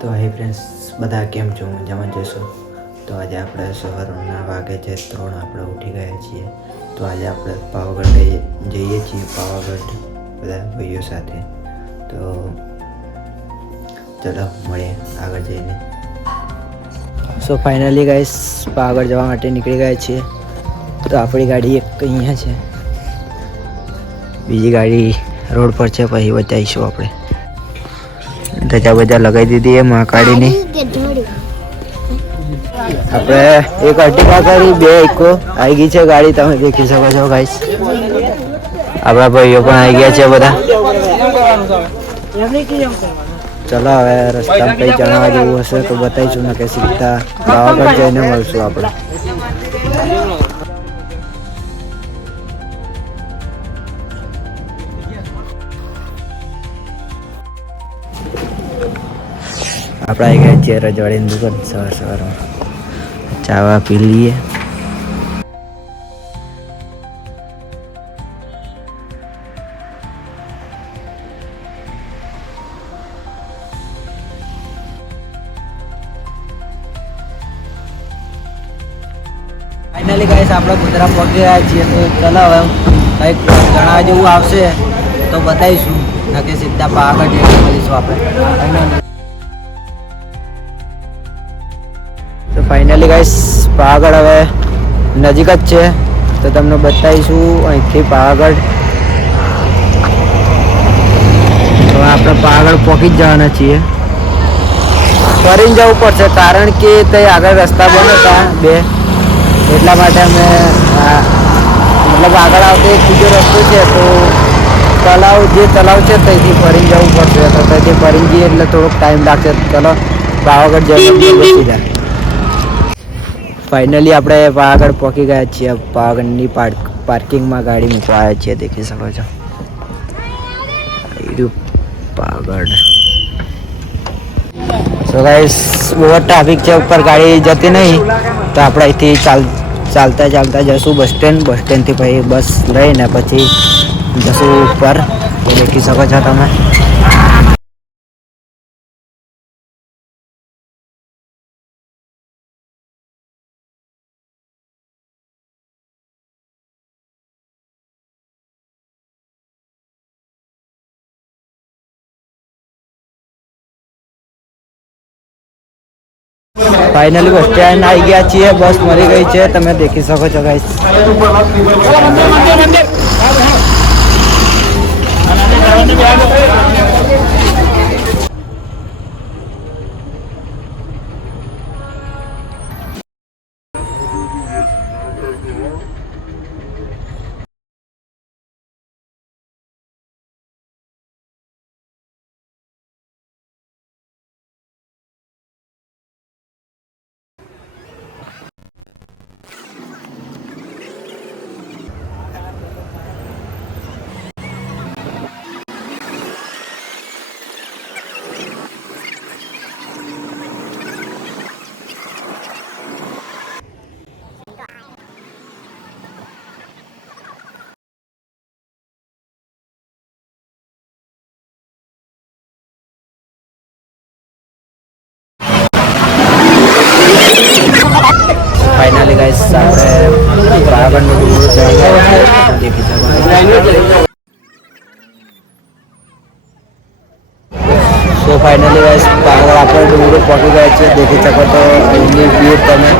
તો હે ફ્રેન્ડ્સ બધા કેમ છો મજામાં જશો તો આજે આપણે સવારના વાગે છે 3 આપણે ઉઠી ગયા છીએ તો આજે આપણે પાવાગઢ જઈએ છીએ પાવાગઢ બધા ભાઈઓ સાથે તો ચલો મળીએ આગળ જઈને સો ફાઇનલી ગાઈસ પાવાગઢ જવા માટે નીકળી ગયા છીએ તો આપણી ગાડી એક અહીંયા છે બીજી ગાડી રોડ પર છે પછી બતાવીશું આપણે ધજા બજા લગાવી દીધી એ મહાકાળીની આપણે એક અર્ટિકા કરી બે ઇકો આવી ગઈ છે ગાડી તમે દેખી શકો છો ગાઈસ આપણા ભાઈઓ પણ આવી ગયા છે બધા ચલો હવે રસ્તામાં કંઈ જણાવવા જેવું હશે તો બતાવીશું ને કે સીધા પાવાગઢ જઈને મળશું આપણે આપણે આવી ગયા છીએ રજવાડીની દુકાન સવારમાં ચાવા પી લઈએ ફાઇનલી ગાઈસ આપણે ગોધરા પહોંચી ગયા છીએ તો ચાલો હવે કંઈક જણાવવા જેવું આવશે તો બતાવીશું ના કે સીધા પાવાગઢ જઈને મળીશું આપણે તો ફાઇનલી ગાઈસ પાવાગઢ હવે નજીક જ છે તો તમને બતાવીશું અહીંથી પાવાગઢ તો આપણે પાવાગઢ પહોંચી જ જવાના છીએ ફરીને જવું પડશે કારણ કે તે આગળ રસ્તા બંધ હતા બે એટલા માટે અમે મતલબ આગળ આવતો એક બીજો રસ્તો છે તો તલાવ છે ત્યાંથી ફરીને જવું પડશે તો ત્યાંથી ફરીને જઈએ એટલે થોડોક ટાઈમ લાગશે ચલો પાવાગઢ જઈને બેસી જાય ફાઇનલી આપણે પાવાગઢ પહોંચી ગયા છીએ પાવાગઢની પાર્કિંગમાં ગાડી મૂકવા આવ્યા છીએ દેખી શકો છો પાવાગઢ સો ગાઈસ બહુ ટ્રાફિક છે ઉપર ગાડી જતી નહીં તો આપણે અહીંથી ચાલતા જશું બસ સ્ટેન્ડથી પછી બસ લઈને પછી જશું ઉપર તો દેખી શકો છો તમે ફાઇનલી બસ સ્ટેન્ડ આવી ગયા છીએ બસ મળી ગઈ છે તમે દેખી શકો છો ગાઈસ ફાઇનલી ગાઈસ આપણે પાવાગઢનો ડુંગર ચડી ગયા દેખી શકો સો ફાઇનલી ગાઈસ પાવાગઢ આપણે ડુંગર પહોંચી ગયા છે દેખી શકો તો અહીંની વ્યૂ તમે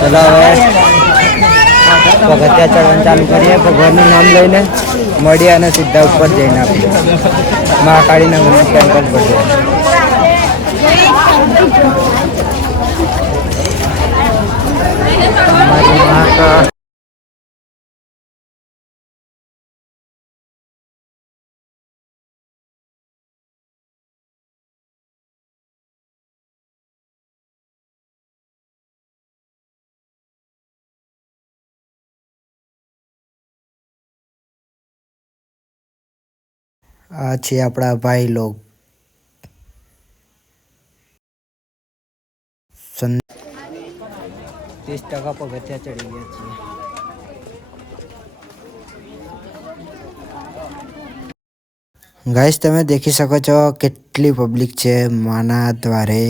ચલો હવે પગથિયા ચડવાનું ચાલુ કરીએ ભગવાનનું નામ લઈને મળીએ અને સીધા ઉપર જઈને આપણે મહાકાળીના ટેમ્પલ પર જઈએ આ છે આપણા ભાઈ લોગ 30% પગથિયા ચડી ગયા છીએ. ગાઈસ તમે દેખી શકો છો કેટલી પબ્લિક છે માના દ્વારે.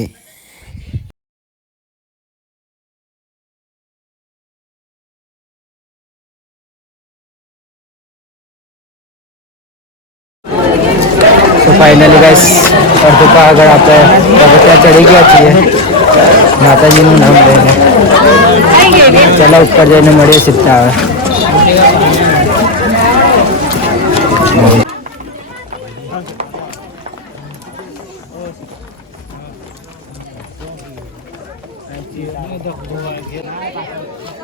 તો ફાઇનલી ગાઈસ અડધું આગળ આપણે પગથિયા ચડી ગયા છીએ માતાજીનું નામ લઈને. ચાલો ઉપર જઈને મળીએ સીધા હવે.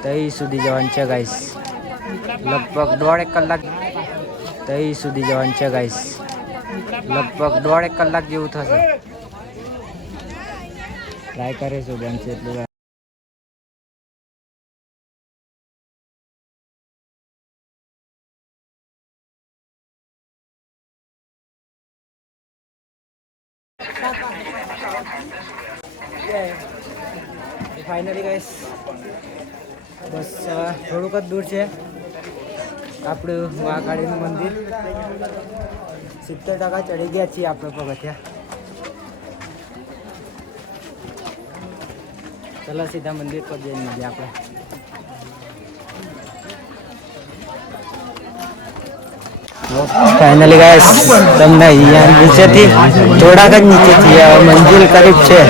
તઈ સુધી જવાનું છે ગાઈસ, લગભગ 1.5 કલાક. તઈ સુધી જવાનું છે ગાઈસ, લગભગ 1.5 કલાક જેવું થશે. ટ્રાય કરીશું બનશે એટલું. ફાઇનલી ગાઈસ બસ થોડુંક જ દૂર છે આપણું મહાકાળીનું મંદિર. 70% ચડી ગયા છીએ આપણે પગથિયા. ચલો સીધા મંદિર પર જઈને મળીએ આપણે. ફાઇનલી ગાઈસ તમને અહીંયા નીચેથી થોડાક જ નીચેથી મંદિર કરીબ છે.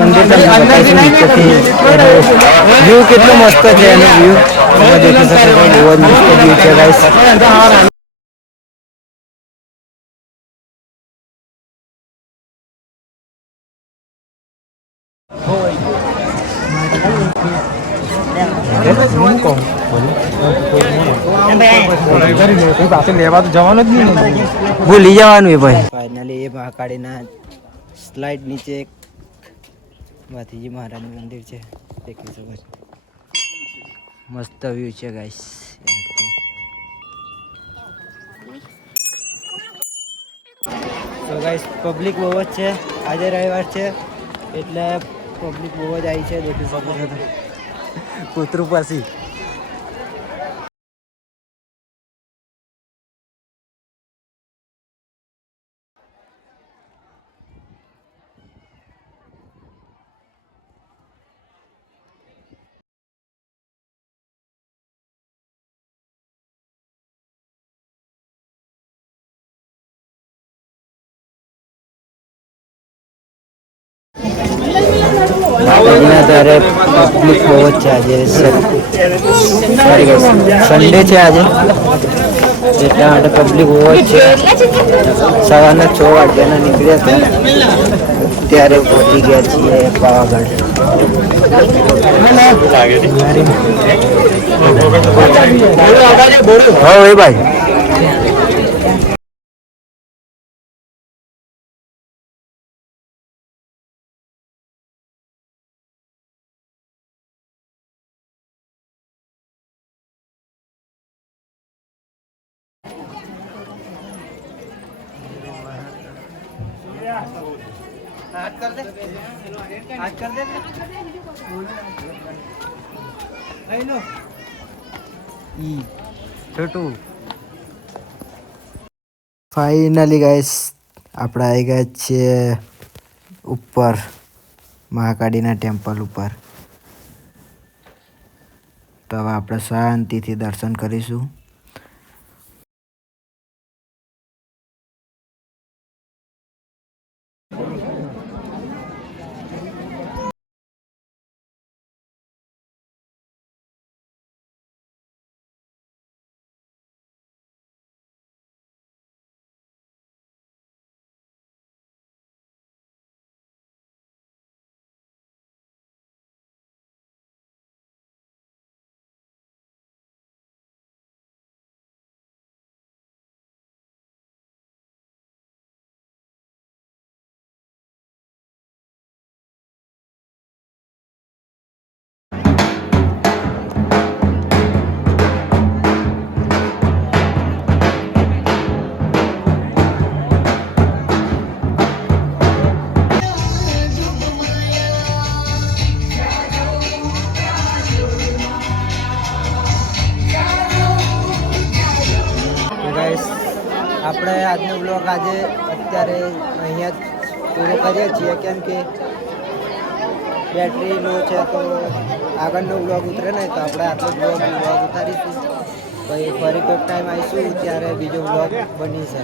મંદિર તમને બતાવીશું નીચેથી. વ્યૂ કેટલો મસ્ત છે એનો વ્યૂ તમે દેખી શકો છો. બહુ જ મસ્ત વ્યૂ છે ગાઈસ. ભૂલી જવાનું એ ભાઈ. ફાઇનલી એ મહાકાળીના સ્લાઇડ નીચે એક માતાજી મહારાજનું મંદિર છે દેખી શકો છો. મસ્ત વ્યૂ છે ગાઈસ. તો ગાઈસ પબ્લિક બહુ જ છે. આજે રવિવાર છે એટલે પબ્લિક બહુ જ આવી છે દેખી શકો છો. કૂતરું પાછી માતાજીના ત્યારે પબ્લિક બહુ જ છે આજે. સન્ડે છે આજે એટલા માટે પબ્લિક બહુ જ છે. સવારના 6 વાગ્યાના નીકળ્યા હતા ત્યારે પહોંચી ગયા છીએ પાવાગઢ. હા ભાઈ. हाथ कर दे, हाथ कर दे लो छोटू. ફાઇનલી ગાઈસ આપણે આવી ગયા છીએ ઉપર મહાકાળીના ટેમ્પલ ઉપર. તો હવે આપણે શાંતિથી દર્શન કરીશું. બ્લોગ આજે અત્યારે અહીંયા જ પૂરો કરીએ છીએ, કેમ કે બેટરી લો છે તો આગળનો બ્લોગ ઉતરે નહીં, તો આપણે આટલો બ્લોગ ઉતારીશું. પછી ફરી કોઈક ટાઈમ આવીશું ત્યારે બીજો બ્લોગ બની છે.